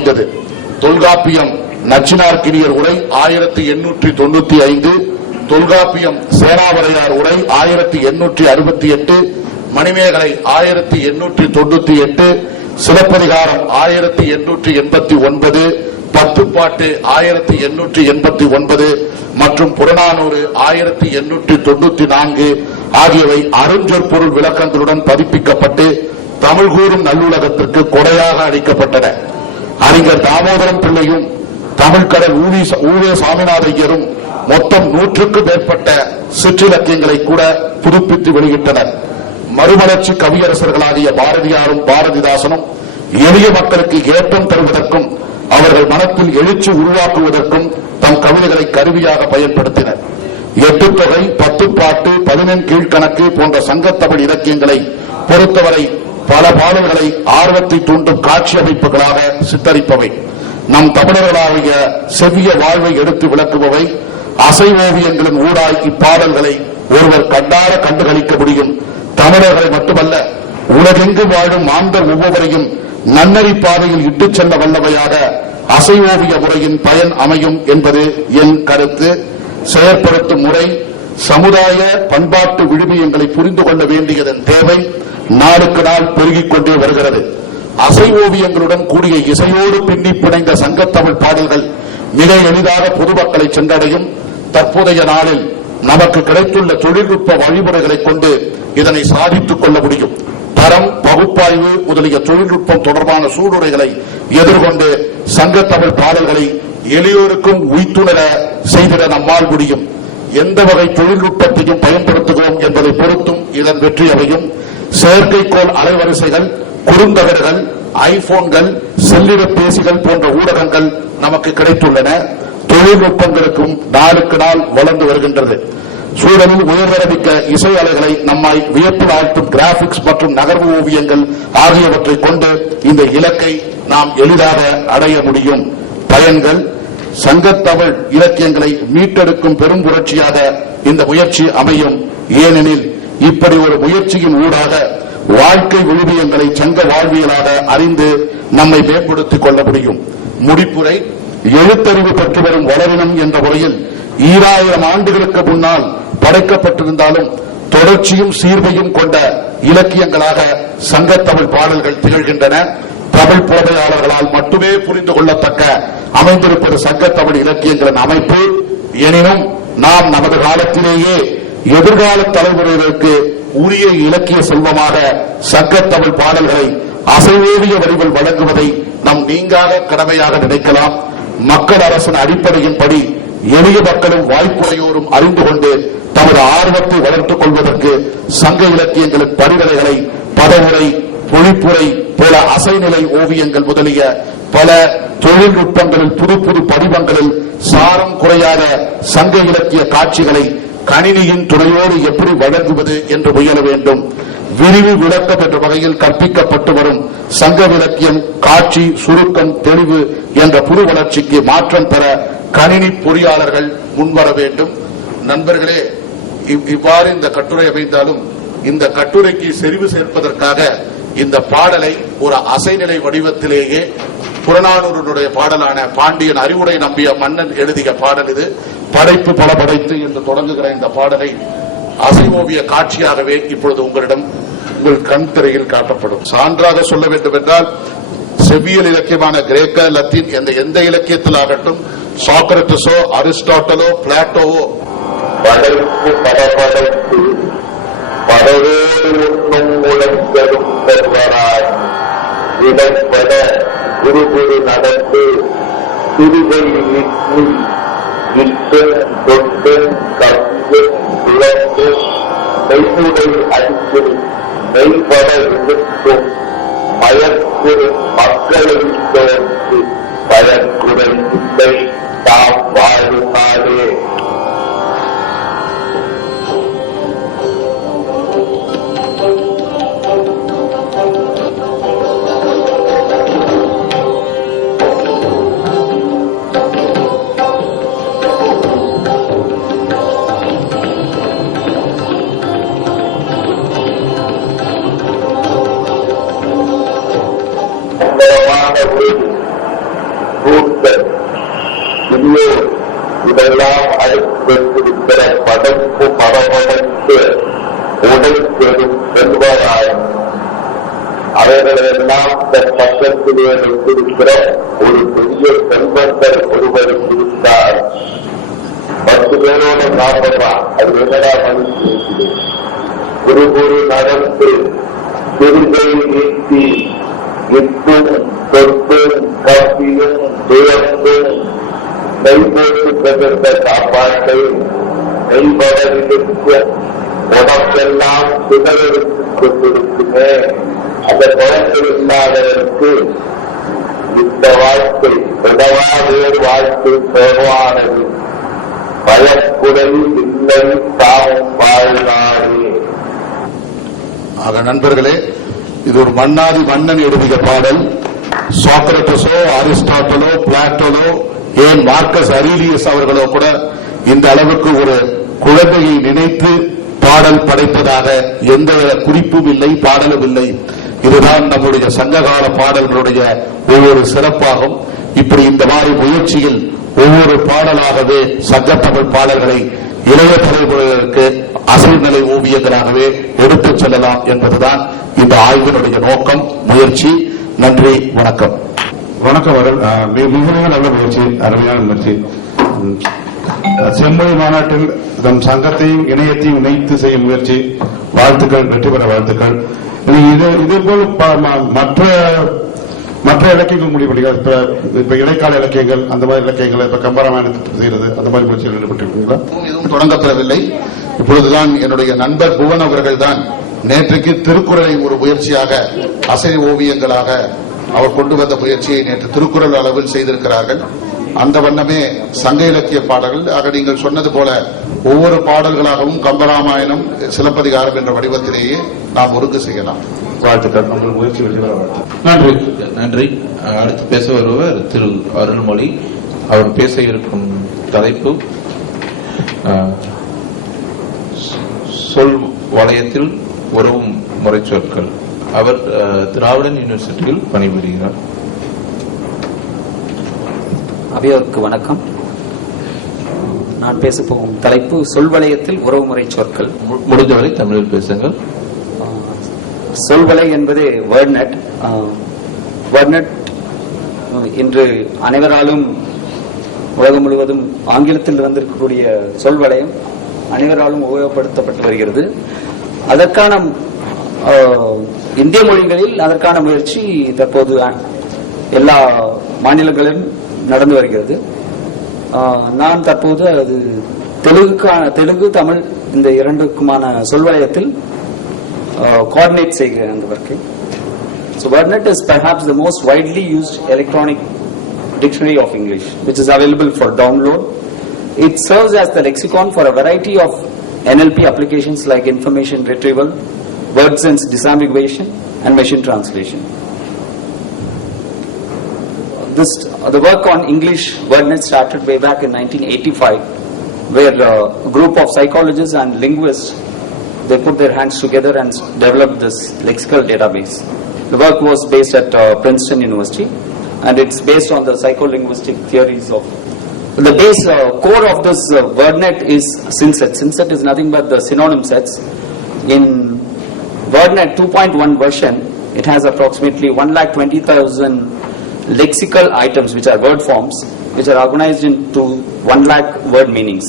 அமைந்தது தொல்காப்பியம் நச்சினார்கிரியர் உரை ஆயிரத்தி எண்ணூற்றி தொண்ணூத்தி ஐந்து தொல்காப்பியம் சேனாவரையார் உரை ஆயிரத்தி எண்ணூற்றி அறுபத்தி எட்டு மணிமேகலை ஆயிரத்தி எண்ணூற்றி தொண்ணூத்தி எட்டு சிலப்பதிகாரம் ஆயிரத்தி எண்ணூற்றி எண்பத்தி ஒன்பது பத்துப்பாட்டு ஆயிரத்தி எண்ணூற்றி எண்பத்தி ஒன்பது மற்றும் புறநானூறு ஆயிரத்தி எண்ணூற்றி தொண்ணூத்தி நான்கு ஆகியவை அருஞ்சொற்பொருள் விளக்கங்களுடன் பதிப்பிக்கப்பட்டு தமிழ் கூறும் நல்லுலகத்திற்கு கொடையாக அளிக்கப்பட்டன. அறிஞர் தாமோதரம் பிள்ளையும் தமிழ்கடல் ஊழிய சாமிநாதையரும் மொத்தம் நூற்றுக்கும் மேற்பட்ட சிற்றிலக்கியங்களை கூட புதுப்பித்து வெளியிட்டனர். மறுமலர்ச்சி கவியரசர்களாகிய பாரதியாரும் பாரதிதாசனும் எளிய மக்களுக்கு ஏற்றம் தருவதற்கும் அவர்கள் மனத்தில் எழுச்சி உருவாக்குவதற்கும் தம் கவிதைகளை கருவியாக பயன்படுத்தினர். எட்டுத்தொகை பத்துப்பாட்டு பத்து பாட்டு பதினெண் கீழ்கணக்கு போன்ற சங்கத்தமிழ் இலக்கியங்களை பொறுத்தவரை பல பாடல்களை ஆர்வத்தை தூண்டும் காட்சி அமைப்புகளாக சித்தரிப்பவை. நம் தமிழர்களாகிய செவ்விய வாழ்வை எடுத்து விளக்குபவை. அசை ஓவியங்களின் ஊடாய் இப்பாடல்களை ஒருவர் கண்டார கண்டுகளிக்க முடியும். தமிழர்களை மட்டுமல்ல உலகெங்கு வாழும் மாந்தர் ஒவ்வொருவரையும் நன்னறி பாதையில் இட்டுச் செல்ல வல்லவையாக அசை ஓவிய முறையின் பயன் அமையும் என்பது என் கருத்து. செயற்படுத்தும் முறை சமுதாய பண்பாட்டு விழுமியங்களை புரிந்து கொள்ள வேண்டியதன் தேவை. நாளுக்கு நாள் பெருகிக் கொண்டே வருகிறது. அசை ஓவியங்களுடன் கூடிய இசையோடு பின்னி பிணைந்த சங்கத்தமிழ் பாடல்கள் மிக எளிதாக பொதுமக்களை சென்றடையும். தற்போதைய நாளில் நமக்கு கிடைத்துள்ள தொழில்நுட்ப வழிமுறைகளை கொண்டு இதனை சாதித்துக் கொள்ள முடியும். தரம் பகுப்பாய்வு முதலிய தொழில்நுட்பம் தொடர்பான சூழ்நிலைகளை எதிர்கொண்டு சங்கத்தமிழ் பாடல்களை எளியோருக்கும் உய்த்துணர செய்திட நம்மால் முடியும். எந்த வகை தொழில்நுட்பத்தையும் பயன்படுத்துகிறோம் என்பதை பொறுத்தும் இதன் வெற்றி அமையும் செயற்கைக்கோள் அலைவரிசைகள் குறுந்தகடுகள் ஐபோன்கள் செல்லிடப்பேசிகள் போன்ற ஊடகங்கள் நமக்கு கிடைத்துள்ளன. தொழில்நுட்பங்களுக்கும் நாளுக்கு நாள் வளர்ந்து வருகின்றது. சூழலில் உயர்வரவிக்க இசை அலைகளை நம்மை வியப்பு ஆழ்த்தும் கிராபிக்ஸ் மற்றும் நகர்வு ஓவியங்கள் ஆகியவற்றை கொண்டு இந்த இலக்கை நாம் எளிதாக அடைய முடியும். பயன்கள் சங்கத்தமிழ் இலக்கியங்களை மீட்டெடுக்கும் பெரும் புரட்சியாக இந்த முயற்சி அமையும். ஏனெனில் இப்படி ஒரு முயற்சியின் ஊடாக வாழ்க்கை விழுமியங்களை சங்க வாழ்வியலாக அறிந்து நம்மை மேம்படுத்திக் கொள்ள முடியும். முடிப்புரை எழுத்தறிவு பெற்று வரும் வளரினம் என்ற முறையில் ஈராயிரம் ஆண்டுகளுக்கு முன்னால் படைக்கப்பட்டிருந்தாலும் தொடர்ச்சியும் சீர்மையும் கொண்ட இலக்கியங்களாக சங்கத்தமிழ் பாடல்கள் திகழ்கின்றன. தமிழ் புலமையாளர்களால் மட்டுமே புரிந்து கொள்ளத்தக்க அமைந்திருப்பது சங்கத்தமிழ் இலக்கியங்களின் அமைப்பு. எனினும் நாம் நமது காலத்திலேயே எதிர்கால தலைமுறையினருக்கு உரிய இலக்கிய செல்வமாக சங்கத்தமிழ் பாடல்களை அசைவேறிய வடிவில் வழங்குவதை நம் நீங்காத கடமையாக நினைக்கலாம். மக்கள் அரசின் அடிப்படையின்படி எளிய மக்களும் வாய்ப்புடையோரும் அறிந்து கொண்டு தமது ஆர்வத்தை வளர்த்துக் கொள்வதற்கு சங்க இலக்கியங்களின் பரிவரைகளை பதவுரை பொழிப்புரை பல அசைநிலை ஓவியங்கள் முதலிய பல தொழில்நுட்பங்களில் புது புது படிவங்களில் சாரம் குறையாத சங்க இலக்கிய காட்சிகளை கணினியின் துணையோடு எப்படி வழங்குவது என்று முயல வேண்டும். விரிவு விளக்கம் என்ற வகையில் கற்பிக்கப்பட்டு வரும் சங்க இலக்கியம் காட்சி சுருக்கம் தெளிவு என்ற புது வளர்ச்சிக்கு மாற்றம் பெற கணினி பொறியாளர்கள் முன்வர வேண்டும். நண்பர்களே இவ்- இவ்வாறு இந்த கட்டுரை அமைந்தாலும் இந்த கட்டுரைக்கு செறிவு சேர்ப்பதற்காக இந்த பாடலை ஒரு அசைநிலை வடிவத்திலேயே புறநானூருடைய பாடலான பாண்டியன் அறிவுரை நம்பிய மன்னன் எழுதிய பாடல் இது. படைப்பு பல படைத்து என்று தொடங்குகிற இந்த பாடலை அசைவோவிய காட்சியாகவே இப்பொழுது உங்களிடம் உங்கள் கண் திரையில் காட்டப்படும். சான்றாக சொல்ல வேண்டும் என்றால் செவ்வியல் இலக்கியமான கிரேக்க லத்தீன் எந்த எந்த இலக்கியத்தில் ஆகட்டும் சாக்ரட்டிஸோ அரிஸ்டாட்டலோ பிளாட்டோவோ படைப்பு படபடைத்து பலவேறு உண்ணும் உலகம் பெறுவராய் இடைப்பட குரு குரு நடந்து சிறுகை இட்டு இட்டு தொட்டு கவிந்து குழந்து மெய்முடை அடித்து மெய்பட விழுத்தும் மயக்குறு மக்களை சேர்த்து பயக்குறை இல்லை தாம் அவர்களெல்லாம் தன் பக்கத்திலே வைத்திருக்கிற ஒரு பெரிய செல்வந்தர் ஒருவர் இருந்தார் பத்து பேரோட சாப்பிடுறான் அது என்னடா மனுஷன் குரு குரு நடந்து திருகை நீட்டி எட்டும் தொட்டும் கப்பியும் துயர்ந்தும் நெய் போட்டு பெற்ற சாப்பாட்டை நெய் படவிருக்க உடம்பெல்லாம் சிதறெடுத்துக் கொண்டிருக்குமே அந்த குழந்தை இல்லாதவருக்கு இந்த வாழ்க்கை உணவா வாழ்க்கை சோகமானது பயக்குடலில் இல்லை தாமும் வாழ்நாளே ஆக நண்பர்களே இது ஒரு மன்னாதி மன்னன் எழுதிய பாடல் சோக்ரட்டஸோ அரிஸ்டாட்டலோ பிளாட்டலோ ஏன் மார்க்கஸ் அரீலியஸ் அவர்களோ கூட இந்த அளவுக்கு ஒரு குழந்தையை நினைத்து பாடல் படைப்பதாக எந்த குறிப்பும் இல்லை பாடலும் இல்லை இதுதான் நம்முடைய சங்ககால பாடல்களுடைய ஒவ்வொரு சிறப்பாகும். இப்படி இந்த மாதிரி முயற்சியில் ஒவ்வொரு பாடலாகவே சங்கத்தமிழ் பாடல்களை இளைய தலைமுறைகளுக்கு அசைநிலை ஓவியங்களாகவே எடுத்துச் செல்லலாம் என்பதுதான் இந்த ஆய்வினுடைய நோக்கம் முயற்சி. நன்றி வணக்கம். வணக்கம் மிக நல்ல முயற்சி அருமையான முயற்சி. செம்மொழி மாநாட்டில் நம் சங்கத்தையும் இணையத்தையும் இணைத்து செய்யும் முயற்சி. வாழ்த்துக்கள் வெற்றி பெற வாழ்த்துக்கள். இது இதே போல் ப- ம- மற்ற மற்ற இலக்கியங்கள் முடிவு இப்ப இப்ப இடைக்கால இலக்கியங்கள் அந்த மாதிரி இலக்கியங்களை இப்ப கம்பராமாயணத்தை செய்யறது அந்த மாதிரி முயற்சிகள் ஈடுபட்டிருக்கீங்களா எதுவும் தொடங்கப்பெறவில்லை. இப்பொழுதுதான் என்னுடைய நண்பர் புவன் அவர்கள் தான் நேற்றுக்கு திருக்குறளை ஒரு முயற்சியாக அசை ஓவியங்களாக அவர் கொண்டு வந்த முயற்சியை நேற்று திருக்குறள் அளவில் செய்திருக்கிறார்கள். அந்த வண்ணமே சங்க இலக்கிய பாடல்கள். ஆக நீங்கள் சொன்னது போல ஒவ்வொரு பாடல்களாகவும் கம்பராமாயணம் சிலப்பதிகாரம் என்ற வடிவத்திலேயே நாம் ஒருங்கு செய்யலாம். வாழ்த்துக்கள். உங்கள் முயற்சி வெற்றி பெற வாழ்த்துக்கள். நன்றி. நன்றி. அடுத்து பேச வருவர் திரு அருள்மொழி. அவர் பேச இருக்கும் தலைப்பு சொல் வளையத்தில் உறவும் முறை சொற்கள் அவர் அஹ், திராவிடன் யூனிவர்சிட்டியில் பணிபுரிகிறார். அவையோருக்கு வணக்கம். நான் பேசப் போகும் தலைப்பு சொல்வளையத்தில் உறவுமுறை சொற்கள். மு- முடிந்தவரை தமிழில் பேசுங்கள். சொல்வலை என்பது வேர்ட்நெட் வேர்ட்நெட் இன்று அனைவராலும் உலகம் முழுவதும் ஆங்கிலத்தில் வந்திருக்கக்கூடிய சொல்வளையம் அனைவராலும் உபயோகப்படுத்தப்பட்டு வருகிறது. அதற்கான இந்திய மொழிகளில் அதற்கான முயற்சி தற்போது எல்லா மாநிலங்களிலும் நடந்து வருகிறது நான் தற்போது அது தெலுங்குக்கான தெலுங்கு தமிழ் இந்த இரண்டுக்குமான சொல்வாயத்தில் கோஆர்டினேட் செய்கிறேன் அந்த வர்க்கை so WordNet is perhaps the most widely used electronic dictionary of English which is available for download It serves as the lexicon for a variety of NLP applications like information retrieval, word sense disambiguation, and machine translation. This, the work on English WordNet started way back in 1985, where uh, a group of psychologists and linguists they put their hands together and developed this lexical database. The work was based at uh, Princeton University, and it's based on the psycholinguistic theories of. The base uh, core of this uh, WordNet is SynSet. SynSet is nothing but the synonym sets. In WordNet 2.1 version, it has approximately 1,20,000 lexical items, which are word forms, which are organized into 1 lakh word meanings.